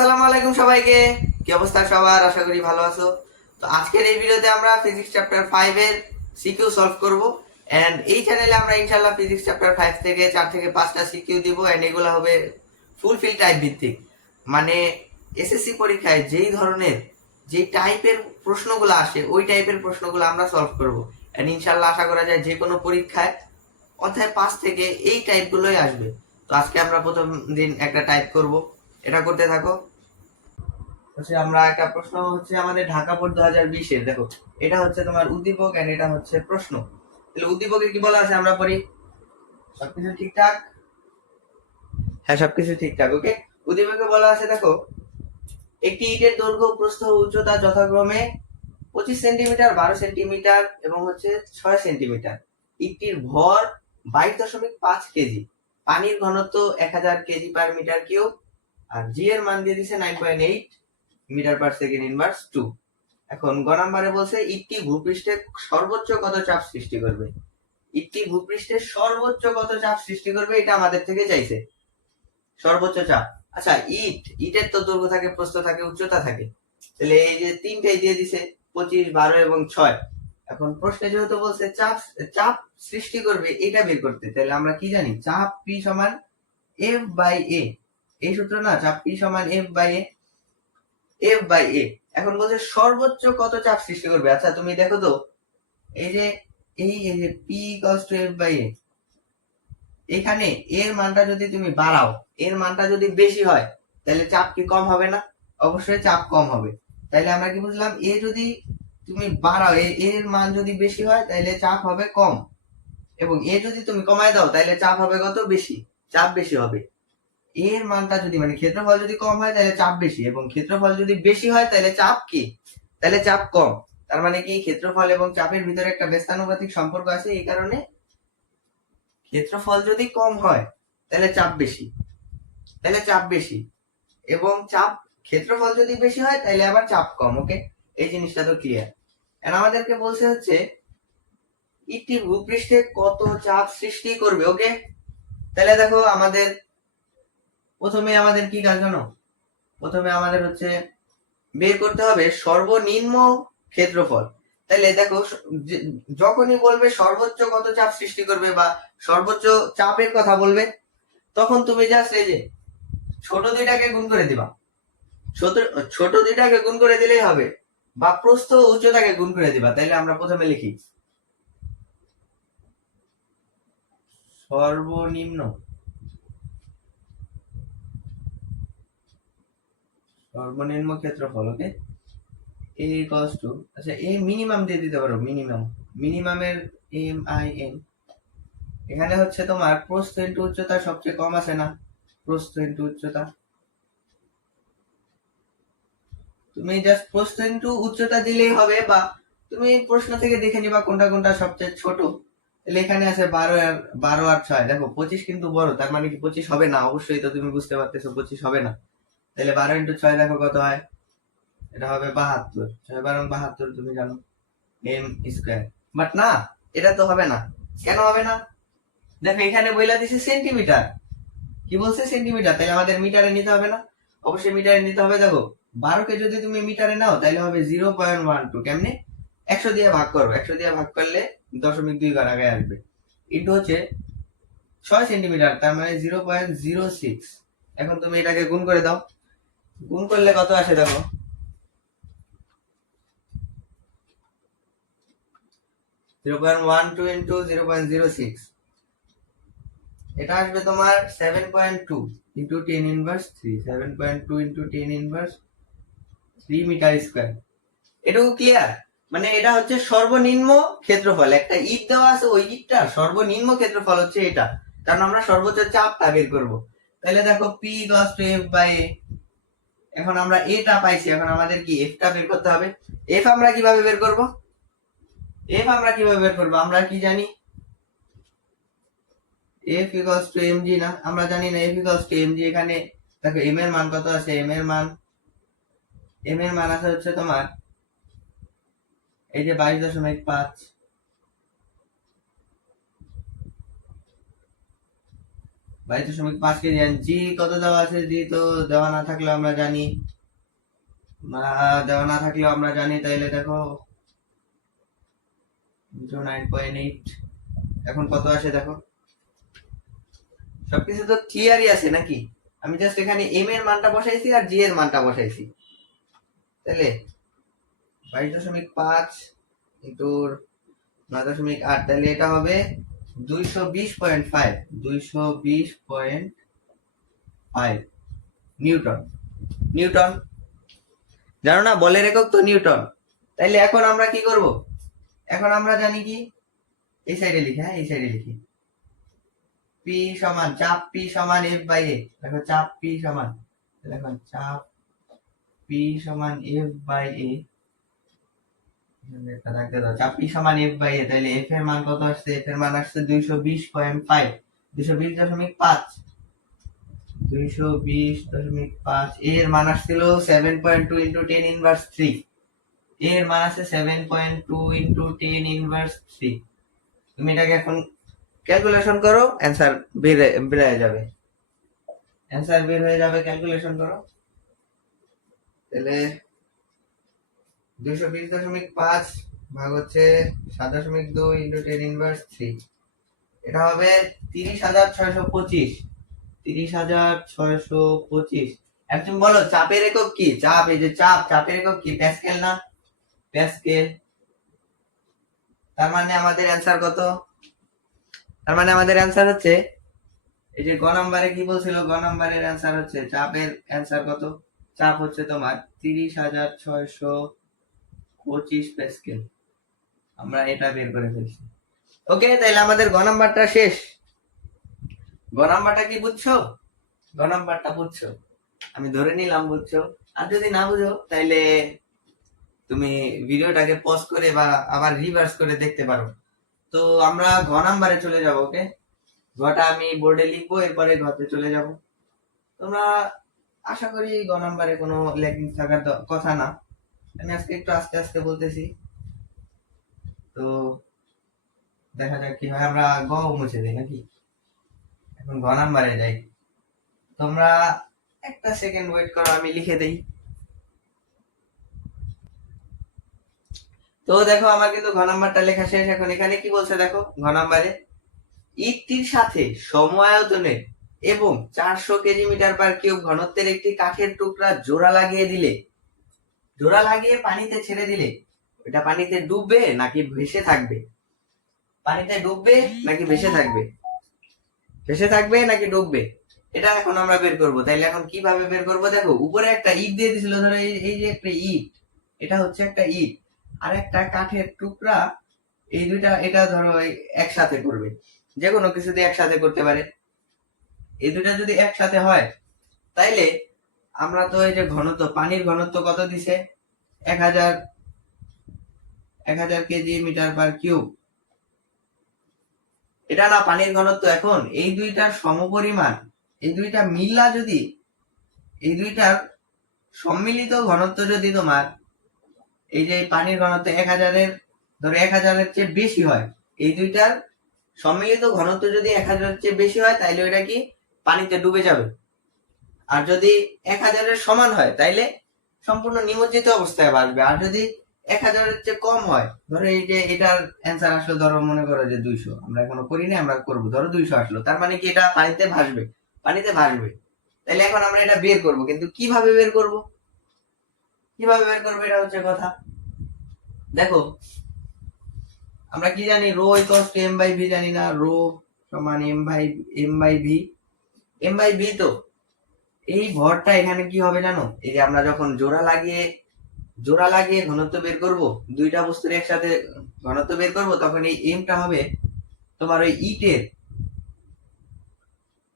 আসসালামু আলাইকুম সবাইকে। কি অবস্থা সবার? আশা করি ভালো আছো। তো আজকের এই ভিডিওতে আমরা ফিজিক্স চ্যাপ্টার ফাইভ এর সিকিউ সলভ করব। এন্ড এই চ্যানেলে আমরা ইনশাআল্লাহ ফিজিক্স চ্যাপ্টার ফাইভ থেকে চার থেকে পাঁচটা সিকিউ দিব। এন্ড এগুলো হবে ফুল ফিল টাইপ ভিত্তিক। মানে এসএসসি পরীক্ষায় যেই ধরনের যে টাইপের প্রশ্নগুলো আসে, ওই টাইপের প্রশ্নগুলো আমরা সলভ করব। এন্ড ইনশাআল্লাহ আশা করা যায় যে কোনো পরীক্ষায় অধ্যায় পাঁচ থেকে এই টাইপগুলোই আসবে। তো আজকে আমরা প্রথম দিন একটা টাইপ করব। এটা করতে থাকো। হচ্ছে আমরা একটা প্রশ্ন হচ্ছে আমাদের ঢাকা বোর্ড দু হাজার বিশের, দেখো, এটা হচ্ছে তোমার উদ্দীপক এন্ড এটা হচ্ছে প্রশ্ন। তাহলে উদ্দীপকে কি বলা আছে আমরা পড়ি? সবকিছু ঠিকঠাক? হ্যাঁ সবকিছু ঠিকঠাক ওকে উদ্দীপকে বলা আছে, দেখো, একটি ইটের দৈর্ঘ্য, প্রস্থ, উচ্চতা যথাক্রমে পঁচিশ সেন্টিমিটার, বারো সেন্টিমিটার এবং হচ্ছে ছয় সেন্টিমিটার। ইটটির ভর বাইশ দশমিক পাঁচ কেজি। পানির ঘনত্ব এক হাজার কেজি পার মিটার কিউব। আর জি এর মান দিয়ে দিছে nine point eight metre per second inverse two এখন গ নাম্বারে বলছে ইটটি ভূপৃষ্ঠে সর্বোচ্চ কত চাপ সৃষ্টি করবে? ইটটি ভূপৃষ্ঠে সর্বোচ্চ কত চাপ সৃষ্টি করবে, এটা আমাদের থেকে চাইছে। সর্বোচ্চ চাপ। আচ্ছা ইট, ইটের তো দৈর্ঘ্য থাকে, প্রস্থ থাকে, উচ্চতা থাকে। তাহলে এই যে তিনটাই দিয়ে দিছে, পঁচিশ, বারো এবং ছয়। এখন প্রশ্নে যেহেতু বলছে চাপ চাপ সৃষ্টি করবে, এটা বের করতে। তাহলে আমরা কি জানি? চাপ পি সমান এফ বাই এ এই সূত্র না, চাপ পি সমান F by A F by A এখন বলছে, সর্বোচ্চ কত চাপ সৃষ্টি করবে? আচ্ছা তুমি দেখো তো, এই যে এই যে P cos two F by A এখানে এর মানটা যদি তুমি বাড়াও এর মানটা যদি বেশি হয়, তাহলে চাপ কি কম হবে না? অবশ্যই চাপ কম হবে। তাহলে আমরা কি বুঝলাম এ যদি তুমি বাড়াও এর মান যদি বেশি হয়, তাহলে চাপ হবে কম। এবং এ যদি তুমি কমায় দাও, তাহলে চাপ হবে কত? বেশি। চাপ বেশি হবে। এর মানটা যদি মানে ক্ষেত্রফল যদি কম হয়, তাহলে চাপ বেশি। এবং ক্ষেত্রফল যদি বেশি হয়, তাহলে চাপ কি? তাহলে চাপ কম। তার মানে কি? ক্ষেত্রফল এবং চাপের ভিতরে একটা ব্যস্তানুপাতিক সম্পর্ক আছে, এই কারণে ক্ষেত্রফল যদি কম হয়, তাহলে চাপ বেশি। তাহলে চাপ বেশি। এবং চাপ, ক্ষেত্রফল যদি বেশি হয়, তাহলে আবার চাপ কম ওকে এই জিনিসটা তো ক্লিয়ার আর আমাদেরকে বলছে হচ্ছে ইটি ভূপৃষ্ঠে কত চাপ সৃষ্টি করবে ওকে তাহলে দেখো, আমাদের প্রথমে আমাদের কি কাজ জানো? প্রথমে আমাদের হচ্ছে বের করতে হবে সর্বনিম্ন ক্ষেত্রফল। তাহলে দেখো যখনই বলবে সর্বোচ্চ কত চাপ সৃষ্টি করবে বা সর্বোচ্চ চাপের কথা বলবে, তখন তুমি জাস্ট এই যে ছোট দুইটাকে গুণ করে দিবা। ছোট দুইটাকে গুণ করে দিলেই হবে বা প্রস্থ উচ্চতাকে গুণ করে দিবা। তাইলে আমরা প্রথমে লিখি। সর্বনিম্ন সর্বনিম্ন ক্ষেত্রফল ওকে এ কস টু আচ্ছা এ মিনিমাম দিয়ে দিতে পারো মিনিমাম মিনিমামের এম আই এন এখানে হচ্ছে তোমার প্রস্থ ইন্টু উচ্চতা সবচেয়ে কম আছে না? প্রস্থ ইন্টু উচ্চতা। তুমি জাস্ট প্রস্থ ইন্টু উচ্চতা দিলেই হবে বা তুমি প্রশ্ন থেকে দেখে নিবা কোনটা কোনটা সবচেয়ে ছোট। এখানে আছে বারো আর বারো আর ছয়। দেখো, পঁচিশ কিন্তু বড়, তার মানে কি পঁচিশ হবে না? অবশ্যই তো তুমি বুঝতে পারতেছো, পঁচিশ হবে না। তাহলে বারো ইন্টু ছয় দেখো কত হয়? এটা হবে বাহাত্তর। ছয় বারো বাহাত্তর তুমি জানো এম স্কোয়ার বাট না, এটা তো হবে না। কেন হবে না? দেখো, এখানে বইলা দিছে সেন্টিমিটার কি বলছে সেন্টিমিটার তাহলে আমাদের মিটারে নিতে হবে না? অবশ্যই মিটারে নিতে হবে, দেখো। বারোকে যদি তুমি মিটারে নাও, তাহলে হবে জিরো পয়েন্ট ওয়ান টু কেমনে? একশো দিয়ে ভাগ করো একশো দিয়ে ভাগ করলে দশমিক দুই ঘর আগে আসবে। ইন্টু হচ্ছে ছয় সেন্টিমিটার তার মানে জিরো পয়েন্ট জিরো সিক্স এখন তুমি এটাকে গুণ করে দাও। গুণ করলে কত আসে দেখো? Zero point one two into zero point zero six এটা আসবে তোমার seven point two into ten inverse three seven point two into ten inverse three metre square এটুকু ক্লিয়ার মানে এটা হচ্ছে সর্বনিম্ন ক্ষেত্রফল। একটা ইট দেওয়া আছে, ওই ইটটার সর্বনিম্ন ক্ষেত্রফল হচ্ছে এটা। কারণ আমরা সর্বোচ্চ চাপটা বের করব। তাহলে দেখো P goes to F by A এখন আমরা এটা পাইছি, এখন আমাদের কি এফটা বের করতে হবে? এফ আমরা কীভাবে বের করব? এফ আমরা কীভাবে বের করব? আমরা কি জানি? F equals to M G না, আমরা জানি না F equals to M G এখানে, দেখো এম এর মান কত আছে? এম এর মান এম এর মান আছে হচ্ছে তোমার, এই যে বাইশ দশমিক পাঁচ। বাইশ দশমিক পাঁচ কেজি জি কত দেওয়া আছে জি তো দেওয়া না থাকলেও আমরা জানি। দেওয়া না থাকলেও আমরা জানি, তাইলে দেখো। Nine point eight. এখন কত আসে দেখো? সবকিছু তো ক্লিয়ারই আছে নাকি? আমি জাস্ট এখানে এম এর মানটা বসাইছি আর জি এর মানটা বসাইছি। তাহলে বাইশ দশমিক পাঁচ ইন্টু নয় দশমিক আট তাহলে এটা হবে দুইশো বিশ পয়েন্ট ফাইভ দুইশো বিশ পয়েন্ট ফাইভ নিউটন। নিউটন? জানো না, বলের একক তো নিউটন। তাইলে এখন আমরা কি করব? এখন আমরা জানি কি? এই সাইডে লিখি হ্যাঁ এই সাইডে লিখি। পি সমান, চাপ পি সমান এফ বাই এ দেখো, চাপ পি সমান। দেখো, চাপ পি সমান এফ বাই এ থাকতে দাও চাপ সমান এফ বাই এ তাহলে এফ এর মান কত আসছে? এফ এর মান আসছে দুইশো বিশ পয়েন্ট ফাইভ দুইশো বিশ দশমিক পাঁচ। দুইশো বিশ দশমিক পাঁচ। এর মান আসছিল seven point two into ten inverse three এর মান আছে seven point two into ten inverse three তুমি এটাকে এখন ক্যালকুলেশন করো অ্যান্সার বের বেরিয়ে যাবে। অ্যান্সার বের হয়ে যাবে ক্যালকুলেশন করো। তাহলে দুশো বিশ দশমিক পাঁচ ভাগ হচ্ছে সাত দশমিক দুই ইন্টু টেন ইনভার্স থ্রি। এটা হবে তিরিশ হাজার ছয়শো পঁচিশ। তিরিশ হাজার ছয়শো পঁচিশ। এখন বলো, চাপের একক কি? চাপ, এই যে চাপ, চাপের একক কি? প্যাসকেল না? প্যাসকেল। তার মানে আমাদের অ্যান্সার কত? তার মানে আমাদের অ্যান্সার হচ্ছে, এই যে গ নাম্বারে কি বলছিল? গ নাম্বারের অ্যান্সার হচ্ছে, চাপের অ্যান্সার কত? চাপ হচ্ছে তোমার তিরিশ হাজার ছয়শো পঁচিশ প্যাসকেল আমরা এটা বের করে ফেলছি। ওকে তাহলে আমাদের গ নাম্বারটা শেষ। গ নাম্বারটা কি বুঝছ? গ নাম্বারটা বুঝছ। আমি ধরে নিলাম বুঝছ। আর যদি না বুঝো তাইলে তুমি ভিডিওটাকে পজ করে বা আবার রিভার্স করে দেখতে পারো। তো আমরা ঘ নাম্বারে চলে যাব ওকে ঘটা আমি বোর্ডে লিখব, এরপরে ঘতে চলে যাব। তোমরা আশা করি গ নাম্বারে কোনো লেকিং থাকার কথা না। আমি আজকে একটু আস্তে আস্তে বলতেছি। তো দেখা যাক কি হয়। আমরা গ মুছে দিই নাকি? এখন ঘ নাম্বারে যাই। তোমরা একটা সেকেন্ড ওয়েট করো, আমি লিখে দেই। তো দেখো, আমার কিন্তু ঘ নাম্বারটা লেখা শেষ। এখন এখানে কি বলছে দেখো, ঘ নাম্বারে? ইটটির সাথে সমায়তনে এবং চারশো কেজি মিটার পার কিউব ঘনত্বের একটি কাঠের টুকরা জোড়া লাগিয়ে দিলে জোড়া লাগিয়ে পানিতে ছেড়ে দিলে ওটা পানিতে ডুববে নাকি ভেসে থাকবে? পানিতে ডুববে নাকি ভেসে থাকবে? ভেসে থাকবে নাকি ডুববে? এটা এখন আমরা বের করব। তাইলে এখন কীভাবে বের করব? দেখো, উপরে একটা ইট দিয়ে দিছিল, ধরো এই যে একটা ইট, এটা হচ্ছে একটা ইট। আর একটা কাঠের টুকরা, এই দুইটা, এটা ধরো একসাথে করবে। যে কোনো কিছু দিয়ে একসাথে করতে পারে। এই দুইটা যদি একসাথে হয়, তাইলে আমরা তো এই যে ঘনত্ব, পানির ঘনত্ব কত দিছে? এক হাজার এক হাজার কেজি মিটার পার কিউব। এটা না পানির ঘনত্ব এখন, এই দুইটার সমপরিমাণ, এই দুইটা মিল্লা যদি, এই দুইটার সম্মিলিত ঘনত্ব যদি তোমার, এই যে পানির ঘনত্ব এক হাজারের, ধরো এক হাজারের চেয়ে বেশি হয়, এই দুইটার সম্মিলিত ঘনত্ব যদি এক হাজারের চেয়ে বেশি হয়, তাইলে ওইটা কি পানিতে ডুবে যাবে? আর যদি এক হাজারের সমান হয়, তাইলে সম্পূর্ণ নিমজ্জিত অবস্থায় বাঁচবে। আর যদি এক হাজারের চেয়ে কম হয়, ধরো এই যে এটার অ্যান্সার আসলো, ধরো মনে করো যে দুইশো। আমরা এখনও করিনি আমরা করব। ধরো দুইশো আসলো, তার মানে কি এটা পানিতে ভাসবে? পানিতে ভাসবে। তাহলে এখন আমরা এটা বের করব। কিন্তু কীভাবে বের করব? কীভাবে বের করব এটা হচ্ছে কথা। দেখো, আমরা কি জানি? Rho equals M by V জানি না। রো সমান M by M by V M by V তো এই ভরটা এখানে কি হবে জানো? এই যে আমরা যখন জোড়া লাগিয়ে জোড়া লাগিয়ে ঘনত্ব বের করব, দুইটা বস্তুর একসাথে ঘনত্ব বের করব, তখন এই এমটা হবে তোমার ওই ইটের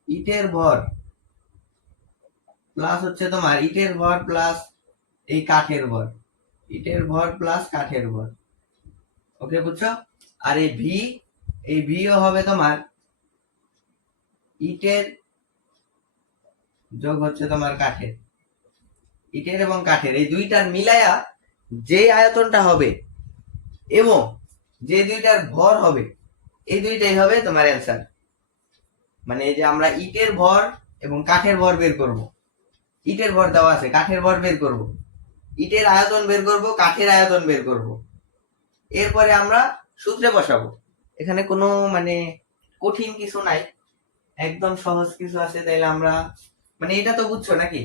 ইটের ভর প্লাস হচ্ছে তোমার ইটের ভর প্লাস এই কাঠের ভর। ইটের ভর প্লাস কাঠের ভর। ওকে বুঝছ? আর এই ভি এই ভিও হবে তোমার ইটের যোগ হচ্ছে তোমার কাঠের। ইটের এবং কাঠের, এই দুইটার মিলায়া যে আয়তনটা হবে এবং যে দুইটার ভর হবে, এই দুইটাই হবে তোমার অ্যান্সার মানে এই যে আমরা ইটের ভর এবং কাঠের ভর বের করব। ইটের ভর দেওয়া আছে, কাঠের ভর বের করব। ইটের আয়তন বের করব, কাঠের আয়তন বের করব। এরপরে আমরা সূত্রে বসাবো। এখানে কোনো মানে কঠিন কিছু নাই, একদম সহজ কিছু আছে, তাইলে আমরা মানে এটা তো বুঝছ নাকি?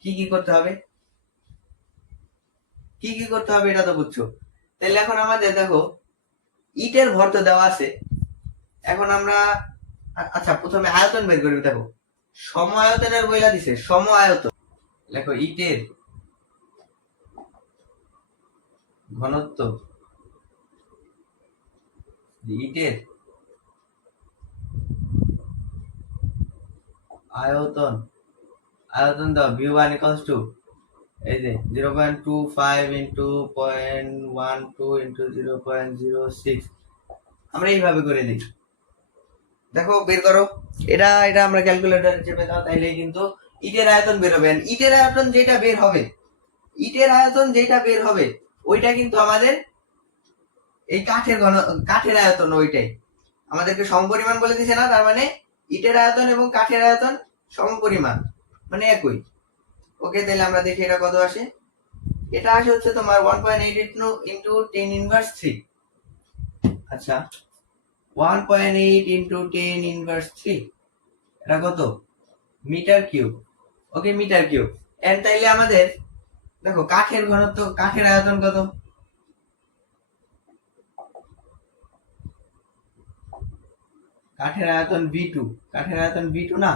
কি কি করতে হবে? কি কি করতে হবে এটা তো বুঝছ? তাহলে এখন আমাদের দেখো, ইটের ভর তো দেওয়া আছে। এখন আমরা আচ্ছা প্রথমে আয়তন বের করবি, দেখো। সম আয়তনের বইলা দিছে, সম আয়তন। দেখো ইটের ঘনত্ব। ইটের আয়তন। আয়তন দাও ভিউ ওয়ান ইকলস টু? এই যে zero point two five into point one two into zero point zero six আমরা এইভাবে করে দিই দেখো, বের করো। এটা এটা আমরা ক্যালকুলেটর চেপে দাও তাইলে কিন্তু ইটের আয়তন বের হবে। ইটের আয়তন যেটা বের হবে, ইটের আয়তন যেটা বের হবে, ওইটা কিন্তু আমাদের এই কাঠের ঘন, কাঠের আয়তন ওইটাই। আমাদেরকে সমপরিমাণ বলে দিছে না, তার মানে ইটের আয়তন এবং কাঠের আয়তন সমপরিমাণ। মানে একই। ওকে, তাহলে আমরা দেখি এটা কত আসে। এটা আসে হচ্ছে তোমার one point eight into ten inverse three আচ্ছা one point eight into ten inverse three এটা কত? Metre cube. Okay, metre cube. এর তাইলে আমাদের, দেখো, কাঠের ঘনত্ব, কাঠের আয়তন কত? কাঠের আয়তন ভি টু কাঠের আয়তন ভি টু না?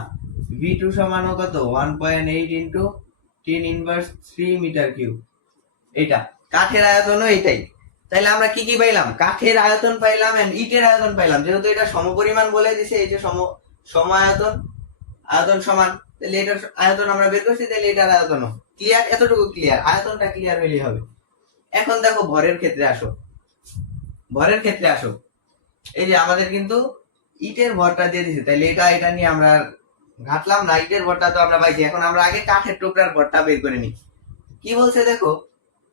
ভি টু সমান কত? One point eight into ten inverse three metre cube এইটা। কাঠের আয়তনও এইটাই। তাইলে আমরা কি কি পাইলাম? কাঠের আয়তন পাইলাম এন্ড ইটের আয়তন পাইলাম। যেহেতু এটা সমপরিমাণ বলে দিছে, এই যে সম সম আয়তন সমান তাহলে এটার আয়তন আমরা বের করছি তাহলে এটার আয়তনও। ক্লিয়ার এতটুকু ক্লিয়ার আয়তনটা ক্লিয়ার হইলেই হবে। এখন দেখো ভরের ক্ষেত্রে আসো। ভরের ক্ষেত্রে আসো। এই যে আমাদের কিন্তু ইটের ভরটা দিয়ে দিছে। তাহলে এটা এটা নিয়ে আমরা ঘাটলাম না ইটের ভরটা তো আমরা পাইছি। এখন আমরা আগে কাঠের টুকরার ভরটা বের করে নিই। কি বলছে দেখো?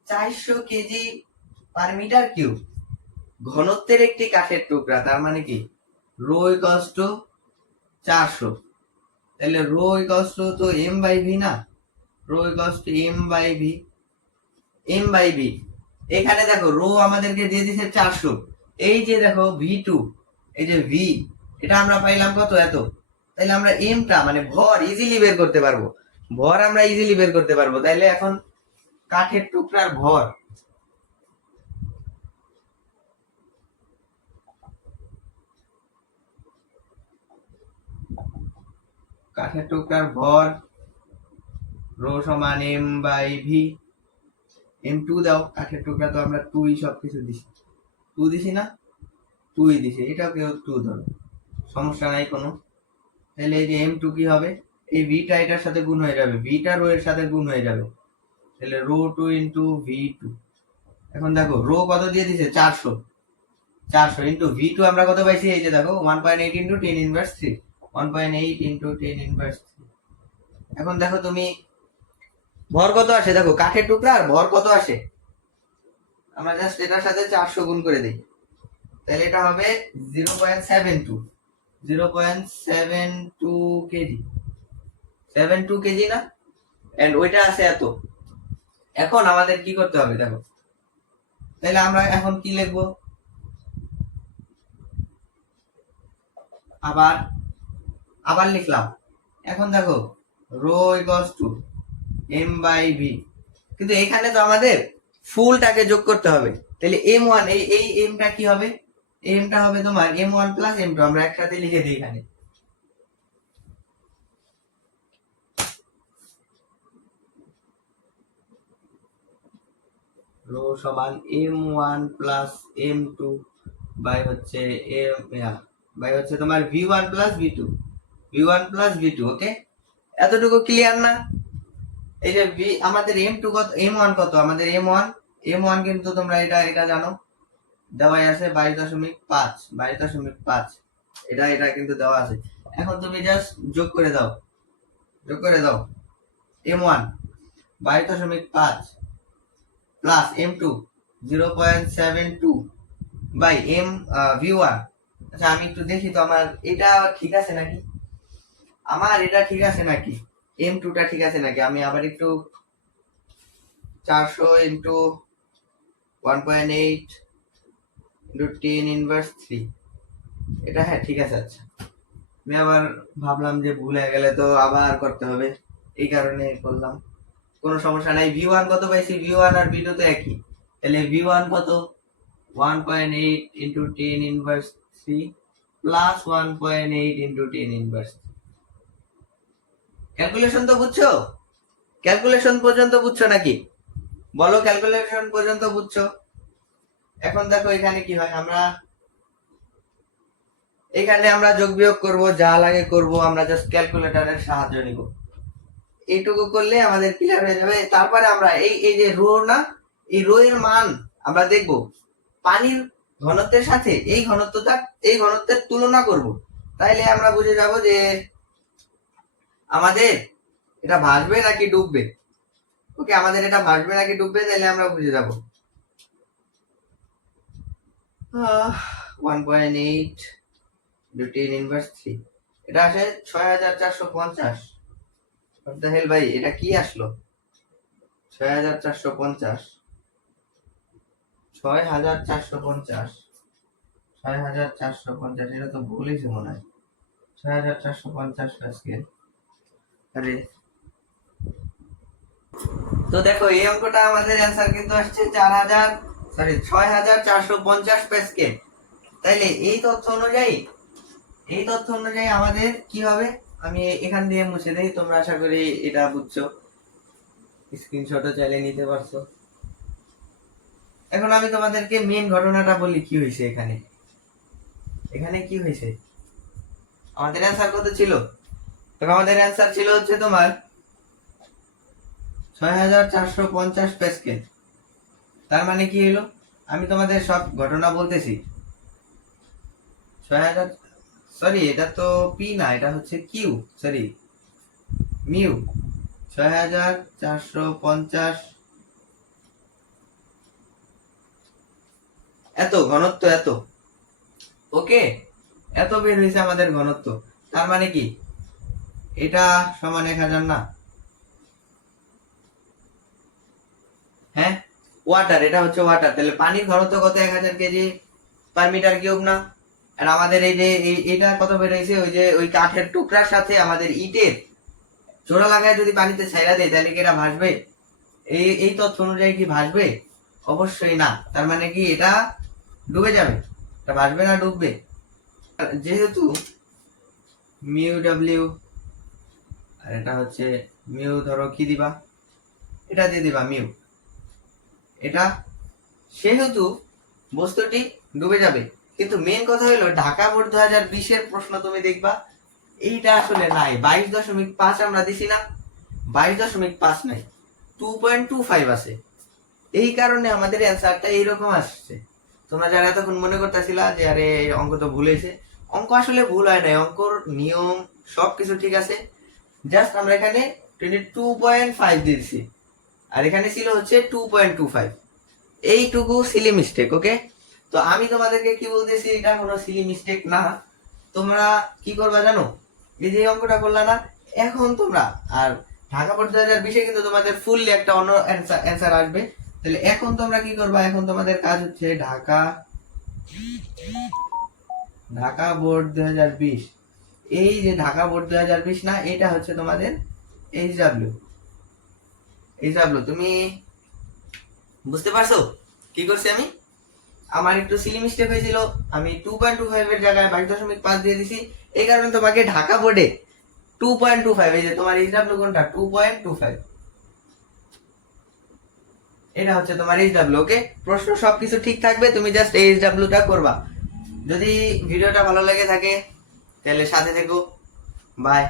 চারশো কেজি পার মিটার কিউব ঘনত্বের একটি কাঠের টুকরা, তার মানে কি? রো কষ্ট চারশো। তাহলে রো কষ্ট তো এম বাই ভি না? রো কষ্ট M by V M by V এখানে দেখো, রো আমাদেরকে দিয়ে দিছে চারশো। এই যে দেখো ভি টু এই যে ভি এটা আমরা পাইলাম কত? এত। তাহলে আমরা এমটা মানে ভর ইজিলি বের করতে পারব। ভর আমরা ইজিলি বের করতে পারব। তাইলে এখন কাঠের টুকরার ভর। কাঠের টুকরার ভর, রো সমান M by V M two দাও, কাঠের টুকরা তো আমরা টুই সব কিছু দিছি। টু দিছি না? টুই দিছি। এটাও কেউ টু ধরো। সমস্যা নাই কোনো। তাহলে এই যে এম টু কি হবে? এই ভিটা এটার সাথে গুণ হয়ে যাবে। ভিটা রো এর সাথে গুণ হয়ে যাবে। তাহলে rho two into V two এখন দেখো, রো কত দিয়ে দিছে? চারশো। চারশো ইন্টু ভি টু আমরা কত পাইছি? এই যে দেখো one point eight into ten inverse three one point eight into ten inverse three এখন দেখো তুমি, ভর কত আসে? দেখো, কাঠের টুকরা আর ভর কত আসে? আমরা জাস্ট এটার সাথে চারশো গুণ করে দিই। তাহলে এটা হবে zero point seven two zero point seven two kg seven two kg না? এন্ড ওইটা আছে এত। এখন আমাদের কি করতে হবে দেখো। তাহলে আমরা এখন কি লিখব? আবার আবার লিখলাম। এখন দেখো, rho equals two M by V কিন্তু এখানে তো আমাদের ফুলটাকে যোগ করতে হবে। তাহলে এম ওয়ান এই এই এমটা কি হবে? এমটা হবে তোমার M one plus M two আমরা একসাথে লিখে দিই এখানে। রো সমান M one plus M two by হচ্ছে এম বাই হচ্ছে তোমার V one plus V two V one plus V two okay এতটুকু ক্লিয়ার না? এই যে ভি আমাদের এম টু কত এম ওয়ান কত? আমাদের এম ওয়ান এম ওয়ান কিন্তু তোমরা এটা এটা জানো। দেওয়াই আছে বাইশ দশমিক পাঁচ বাইশ দশমিক পাঁচ। এটা এটা কিন্তু দেওয়া আছে। এখন তুমি জাস্ট যোগ করে দাও। যোগ করে দাও। এম ওয়ান বাইশ দশমিক পাঁচ plus M two zero point seven two by M V one আচ্ছা আমি একটু দেখি তো আমার, এটা ঠিক আছে নাকি? আমার এটা ঠিক আছে নাকি? এম টুটা ঠিক আছে নাকি? আমি আবার একটু চারশো into one point eight into ten inverse three এটা হ্যাঁ ঠিক আছে আচ্ছা। আমি আবার ভাবলাম যে ভুলে গেলে তো আবার করতে হবে। এই কারণে করলাম। কোনো সমস্যা নাই। ভি ওয়ান কত পাইছি? ভি ওয়ান আর ভি টু তো একই। তাহলে ভি ওয়ান কত? One point eight into ten inverse three plus one point eight into ten inverse calculation তো বুঝছ? ক্যালকুলেশন পর্যন্ত বুঝছ নাকি? বলো ক্যালকুলেশন পর্যন্ত বুঝছ। এখন দেখো এখানে কি হয়, আমরা এখানে আমরা যোগ বিয়োগ করব, যা লাগে করব, আমরা জাস্ট ক্যালকুলেটরের সাহায্য নিব। এইটুকু করলে আমাদের ক্লিয়ার হয়ে যাবে। তারপরে আমরা এই এই যে রো না, এই রো এর মান আমরা দেখব। পানির ঘনত্বের সাথে এই ঘনত্বটা, এই ঘনত্বের তুলনা করব। তাইলে আমরা বুঝে যাব যে আমাদের এটা ভাসবে নাকি ডুববে? ওকে আমাদের এটা ভাসবে নাকি ডুববে তাহলে আমরা বুঝে যাব। One point eight into ten inverse three এটা আসে ছয় হাজার চারশো পঞ্চাশ। হেল ভাই, এটা কি আসলো? ছয় হাজার চারশো পঞ্চাশ। ছয় হাজার চারশো পঞ্চাশ। ছয় হাজার চারশো পঞ্চাশ, এটা তো ভুলেছি মনে হয়। ছয় হাজার চারশো পঞ্চাশ স্কেল আরে। তো দেখো, এই অঙ্কটা আমাদের অ্যান্সার কিন্তু আসছে চার হাজার সরি ছয় হাজার চারশো পঞ্চাশ প্যাসকেল তাইলে এই তথ্য অনুযায়ী, এই তথ্য অনুযায়ী আমাদের কি হবে? আমি এখান দিয়ে মুছে দেই, তোমরা আশা করি এটা বুঝছ। স্ক্রিনশটও চাইলে নিতে পারছ। এখন আমি তোমাদেরকে মেন ঘটনাটা বলি, কি হয়েছে এখানে? এখানে কি হয়েছে? আমাদের অ্যান্সার কত ছিল? তো আমাদের অ্যান্সার ছিল হচ্ছে তোমার ছয় হাজার চারশো পঞ্চাশ প্যাসকেল তার মানে কি হলো? আমি তোমাদের সব ঘটনা বলতেছি। ছয় হাজার সরি এটা তো পি না, এটা হচ্ছে কিউ সরি মিউ ছয় হাজার চারশো পঞ্চাশ। এত, ঘনত্ব এত। ওকে, এত বের হয়েছে আমাদের ঘনত্ব। তার মানে কি? এটা সমান এক হাজার না। হ্যাঁ? ওয়াটার এটা হচ্ছে ওয়াটার তাহলে পানির ঘনত্ব কত? এক হাজার কেজি পার মিটার কিউব না? আর আমাদের এই যে এটা কত বেরোইছে ওই যে, ওই কাঠের টুকরার সাথে আমাদের ইটের জোড়া লাগায় যদি পানিতে ছাইরা দেয়, তাহলে কি এটা ভাসবে? এই এই তথ্য অনুযায়ী কি ভাসবে? অবশ্যই না। তার মানে কি এটা ডুবে যাবে? এটা ভাসবে না, ডুববে? যেহেতু মিউ ডাব্লিউ, আর এটা হচ্ছে মিউ, ধরো কি দিবা? এটা দিয়ে দিবা মিউ। এটা সেহেতু বস্তুটি ডুবে যাবে। কিন্তু মেন কথা হলো, ঢাকা বোর্ড দু হাজার বিশের প্রশ্ন তুমি দেখবা, এইটা আসলে নাই। বাইশ দশমিক পাঁচ আমরা দিছি না বাইশ দশমিক পাঁচ নাই। টু পয়েন্ট টু ফাইভ আছে। এই কারণে আমাদের অ্যান্সারটা এইরকম আসছে। তোমরা যারা এতক্ষণ মনে করতেছিলা যে, আরে অঙ্ক তো ভুল হয়েছে, অঙ্ক আসলে ভুল হয় নাই। অঙ্কর নিয়ম সব কিছু ঠিক আছে। জাস্ট আমরা এখানে টোয়েন্টি টু পয়েন্ট ফাইভ দিয়েছি আর এখানে ছিল হচ্ছে টু পয়েন্ট টু ফাইভ এইটুকু সিলি মিস্টেক ওকে তো আমি তোমাদেরকে কি বলতেছি, এটা কোনো সিলি মিস্টেক না। তোমরা কি করবা জানো? এই যে অঙ্কটা করলা না, এখন তোমরা, আর ঢাকা বোর্ড দু হাজার বিশে কিন্তু তোমাদের ফুললি একটা অন্য অ্যান্সার আসবে। তাহলে এখন তোমরা কি করবা? এখন তোমাদের কাজ হচ্ছে ঢাকা ঢাকা বোর্ড দু হাজার বিশ। এই যে ঢাকা বোর্ড দু হাজার বিশ না, এটা হচ্ছে তোমাদের এইচ ডাব্লিউ এইচ ডাব্লিউ তুমি বুঝতে পারছ? কি করছি আমি? আমার একটু সিলি মিস্টেক হয়েছিল। আমি টু পয়েন্ট টু ফাইভ এর জায়গায় বাইশ দশমিক পাঁচ দিয়ে দিছি। এই কারণে তোমাকে ঢাকা বোর্ডে টু পয়েন্ট টু ফাইভ এই যে তোমার এইচ কোনটা? টু পয়েন্ট টু ফাইভ এটা হচ্ছে তোমার এইচ ডাব্লিউ ওকে প্রশ্ন সবকিছু ঠিক থাকবে, তুমি জাস্ট এইচ ডাব্লিউটা করবা। যদি ভিডিওটা ভালো লেগে থাকে, তাহলে সাথে থেকো। বাই